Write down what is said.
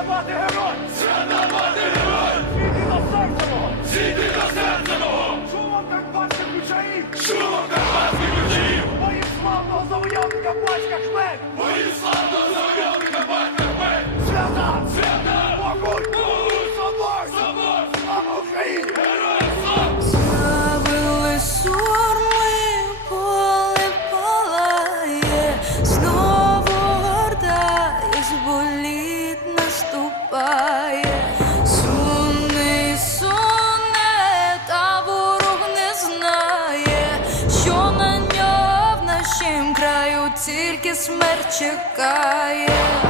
about the тільки смерть чекає.